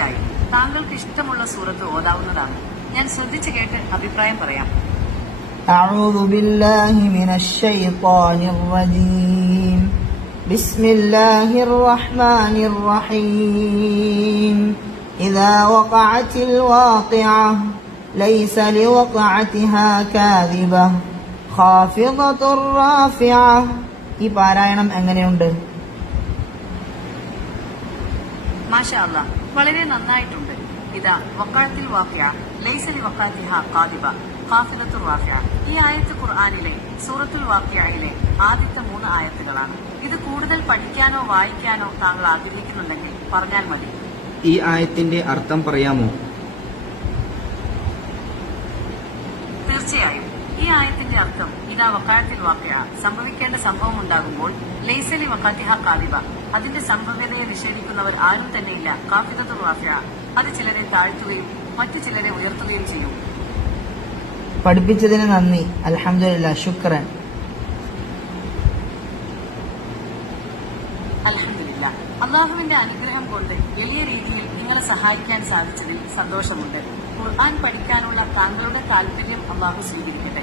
തീർച്ചയായും താങ്കൾക്ക് ഇഷ്ടമുള്ള സൂറത്ത് ഓതാവുന്നതാണ്. ഞാൻ ശ്രദ്ധിച്ചു കേട്ട് അഭിപ്രായം പറയാം. أعوذ بالله من الشيطان الرجيم بسم الله الرحمن الرحيم إذا وقعت الواقعة ليس لوقعتها كاذبة خافضة رافعة. ഈ പാരായണം എങ്ങനെയുണ്ട്? മാഷാ അല്ലാ, വളരെ നന്നായിട്ടുണ്ട്. ഇതാ വഖഅത്തിൽ വാഖിഅ ലൈസ ലിവഖഅതിഹാ ഖാദിബ ഖാഫിദത്തുർ റാഫിഅ. ഈ ആയത്ത് ഖുർആനിലെ സൂറത്തുൽ വാഖിഅയിലെ ആദ്യത്തെ 3 ആയത്തുകളാണ്. ഇത് കൂടുതൽ പഠിക്കാനോ വായിക്കാനോ താങ്കൾ ആഗ്രഹിക്കുന്നുണ്ടെങ്കിൽ പറഞ്ഞാൽ മതി. ഈ ആയത്തിന്റെ അർത്ഥം പറയാമോ? തീർച്ചയായും. ഈ ആയത്തിന്റെ അർത്ഥം ഇതാ വഖഅത്തിൽ വാഖിഅ സംഭവിക്കേണ്ട സംഭവം ഉണ്ടാകുമ്പോൾ ലൈസ ലിവഖഅതിഹാ ഖാദിബ അതിന്റെ സംഭവ്യതയെ നിഷേധിക്കുന്നവർ ആരും തന്നെയില്ല. ഖാഫിദത്തുർ റാഫിഅ അത് ചിലരെ താഴ്ത്തുകയും മറ്റു ചിലരെ ഉയർത്തുകയും ചെയ്യും. പഠിപ്പിച്ചതിന് നന്ദി. അൽഹംദുലില്ലാ, ശുക്രൻ. അൽഹംദുലില്ലാ, അള്ളാഹുവിന്റെ അനുഗ്രഹം കൊണ്ട് വലിയ രീതിയിൽ നിങ്ങളെ സഹായിക്കാൻ സാധിച്ചതിൽ സന്തോഷമുണ്ട്. ഖുർആൻ പഠിക്കാനുള്ള താങ്കളുടെ താല്പര്യം അള്ളാഹു സ്വീകരിക്കട്ടെ.